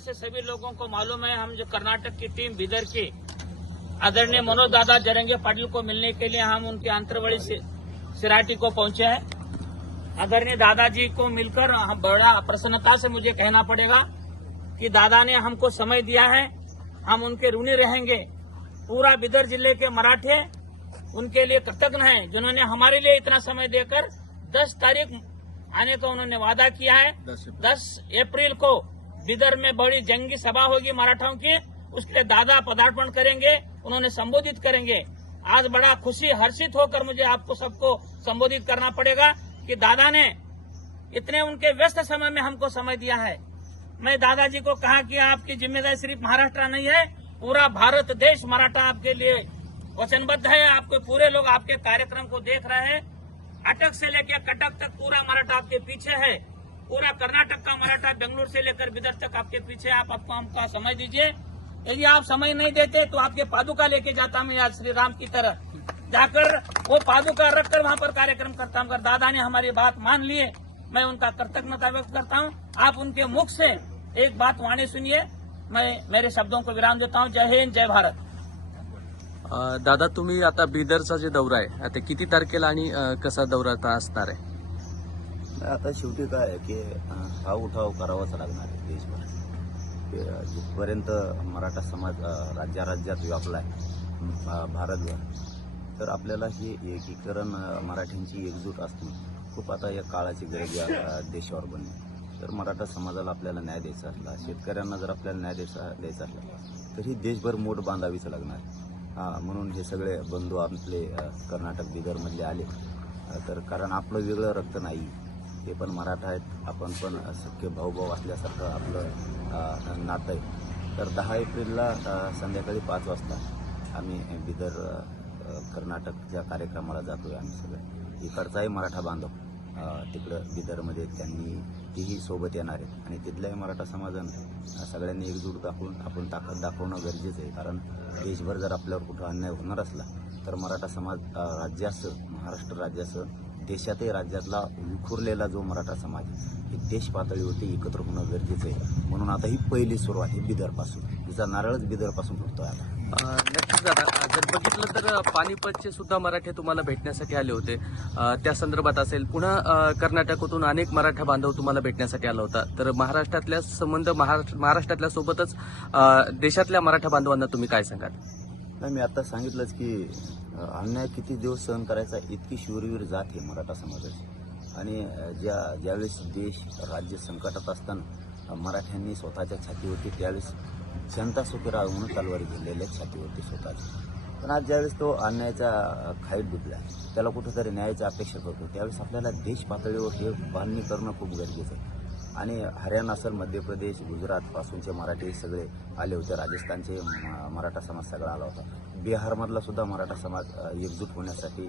से सभी लोगों को मालूम है हम जो कर्नाटक की टीम बिदर की आदरणीय मनोज दादा जरंगे पाटिल को मिलने के लिए हम उनके अंतरवड़ी सिराटी को पहुंचे हैं आदरणीय दादाजी को मिलकर बड़ा प्रसन्नता से मुझे कहना पड़ेगा कि दादा ने हमको समय दिया है हम उनके रूने रहेंगे पूरा बिदर जिले के मराठे उनके लिए कृतज्ञ है जिन्होंने हमारे लिए इतना समय देकर दस तारीख आने का उन्होंने वादा किया है दस अप्रैल को बिदर में बड़ी जंगी सभा होगी मराठाओं की उसके लिए दादा पदार्पण करेंगे उन्होंने संबोधित करेंगे आज बड़ा खुशी हर्षित होकर मुझे आपको सबको संबोधित करना पड़ेगा कि दादा ने इतने उनके व्यस्त समय में हमको समय दिया है मैं दादाजी को कहा कि आपकी जिम्मेदारी सिर्फ महाराष्ट्र नहीं है पूरा भारत देश मराठा आपके लिए वचनबद्ध है आपके पूरे लोग आपके कार्यक्रम को देख रहे हैं अटक से लेकर कटक तक पूरा मराठा आपके पीछे है पूरा कर्नाटक का मराठा बेंगलुरु से लेकर बिदर तक आपके पीछे आप आपको हमका समय दीजिए यदि आप समय नहीं देते तो आपके पादुका लेके जाता मैं आज श्री राम की तरह जाकर वो पादुका रखकर वहां पर कार्यक्रम करता हूँ अगर दादा ने हमारी बात मान लिए मैं उनका कृतज्ञता व्यक्त करता हूँ आप उनके मुख से एक बात वाणी सुनिए मैं मेरे शब्दों को विराम देता हूँ जय हिंद जय भारत दादा तुम्ही आता बिदरचा जे दौरा आहे आता किती तारखेला आणि कसा दौरा असणार आहे आता शेवटी काय आहे की हा उठाव करावाच लागणार आहे देशभर जिथपर्यंत मराठा समाज राज्यात व्यापला आहे भारतभर तर आपल्याला हे एकीकरण मराठ्यांची एकजूट असते खूप आता या काळाची गरज देशावर बनली तर मराठा समाजाला आपल्याला न्याय द्यायचा असला शेतकऱ्यांना जर आपल्याला न्याय द्यायचा द्यायचा असला तर ही देशभर मोठ बांधावीच लागणार हां म्हणून हे सगळे बंधू आपले कर्नाटक बिगरमधले आले तर कारण आपलं वेगळं रक्त नाही ते पण मराठा आहेत आपण पण सख्य भाऊभाऊ असल्यासारखं आपलं नातं आहे तर दहा एप्रिलला संध्याकाळी पाच वाजता आम्ही बिदर कर्नाटकच्या कार्यक्रमाला जातो आहे आम्ही सगळं इकडचाही मराठा बांधव तिकडं बिदरमध्ये त्यांनी तीही सोबत येणार आहेत आणि तिथल्याही मराठा समाजानं सगळ्यांनी एकजूट दाखवून आपण ताकद दाखवणं गरजेचं आहे कारण देशभर जर आपल्यावर कुठं अन्याय होणार असला तर मराठा समाज राज्यासह महाराष्ट्र राज्यासह देशातही राज्यातला विखुरलेला जो मराठा समाज हे देश पातळीवरती एकत्र होणं गरजेचं आहे म्हणून आता ही पहिली सुरुवात आहे बिदरपासून तिचा नारळच बिदरपासून फुटतो आहे नक्कीच दादा जर बघितलं तर पानिपतचे सुद्धा मराठे तुम्हाला भेटण्यासाठी आले होते त्या संदर्भात असेल पुन्हा कर्नाटकातून अनेक मराठा बांधव तुम्हाला भेटण्यासाठी आला होता तर महाराष्ट्रातल्या संबंध महाराष्ट्रातल्या सोबतच देशातल्या मराठा बांधवांना तुम्ही काय सांगाल नाही मी आता सांगितलंच की अन्याय किती दिवस सहन करायचा इतकी शूरवीर जात हे मराठा समाजाची आणि ज्या ज्यावेळेस देश राज्य संकटात असताना मराठ्यांनी स्वतःच्या छातीवरती त्यावेळेस जनता सुखी म्हणून तलवारी घेतलेल्या छातीवरती स्वतःची पण आज ज्यावेळेस तो अन्यायाचा खाईट डुबला त्याला कुठेतरी न्यायाची अपेक्षा करतो त्यावेळेस आपल्याला देश पातळीवर हे बांधणी करणं खूप गरजेचं आहे आणि हरियाणा असेल मध्य प्रदेश गुजरातपासूनचे मराठी सगळे आले होते राजस्थानचे मराठा समाज सगळा आला होता बिहारमधला सुद्धा मराठा समाज एकजूट होण्यासाठी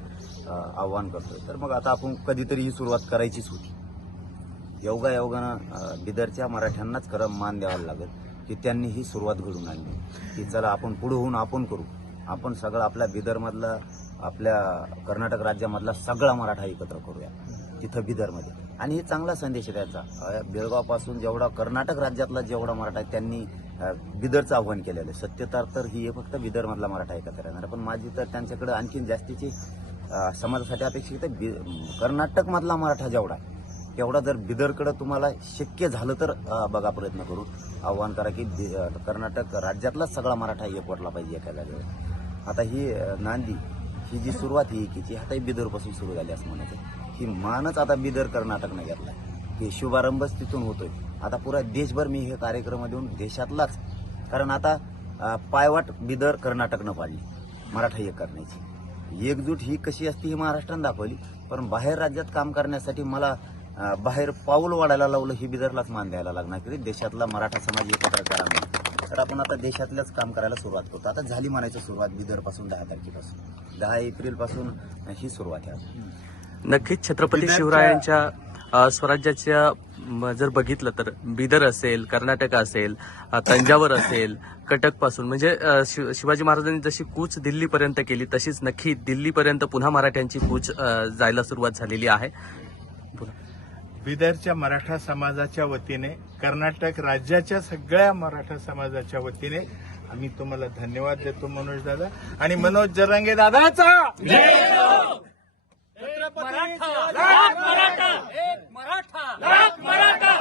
आव्हान करतोय तर मग आता आपण कधीतरी ही सुरुवात करायचीच होती योगा योगानं बिदरच्या मराठ्यांनाच खरं मान द्यावा लागेल की त्यांनी ही सुरुवात घडून आणली की चला आपण पुढे होऊन आपण करू आपण सगळं आपल्या बिदरमधला आपल्या कर्नाटक राज्यामधला सगळा मराठा एकत्र करूया तिथं बिदरमध्ये आणि हे चांगला संदेश आहे त्यांचा बेळगावपासून जेवढा कर्नाटक राज्यातला जेवढा मराठा आहे त्यांनी बिदरचं आव्हान केलेलं आहे सत्यता तर ही फक्त बिदरमधला मराठा एकत्र राहणार पण माझी तर त्यांच्याकडे आणखीन जास्तीची समाजासाठी अपेक्षित आहे कर्नाटकमधला मराठा जेवढा आहे तेवढा जर बिदरकडं तुम्हाला शक्य झालं तर बघा प्रयत्न करू आव्हान करा की कर्नाटक राज्यातलाच सगळा मराठा एकवटला पाहिजे एका वेळेस आता ही नांदी ही जी सुरुवात ही एकीची आता ही बिदरपासून सुरू झाली असं म्हणायचं की मानच आता बिदर कर्नाटकनं घेतला हे शुभारंभच तिथून होतोय आता पुरा देशभर मी हे कार्यक्रम देऊन देशातलाच कारण आता पायवाट बिदर कर्नाटकनं पाडली मराठा एक करण्याची एकजूट ही कशी असती ही महाराष्ट्रानं दाखवली पण बाहेर राज्यात काम करण्यासाठी मला बाहेर पाऊल वाढायला लावलं ही बिदरलाच मान द्यायला लागणार की देशातला मराठा समाज एकत्र करावा तर आपण आता देशातल्याच काम करायला सुरुवात करतो आता झाली म्हणायची सुरुवात बिदरपासून दहा तारखेपासून दहा एप्रिलपासून ही सुरुवात आहे नक्कीच छत्रपती शिवरायांच्या स्वराज्याच्या जर बघितलं तर बिदर असेल कर्नाटक असेल तंजावर असेल कटक पासून म्हणजे शिवाजी महाराजांनी जशी कूच दिल्लीपर्यंत केली तशीच नक्की दिल्लीपर्यंत पुन्हा मराठ्यांची कूच जायला सुरुवात झालेली आहे बिदरच्या मराठा समाजाच्या वतीने कर्नाटक राज्याच्या सगळ्या मराठा समाजाच्या वतीने आम्ही तुम्हाला धन्यवाद देतो मनोज दादा आणि मनोज जरांगे दादाचा मराठा मराठा मराठा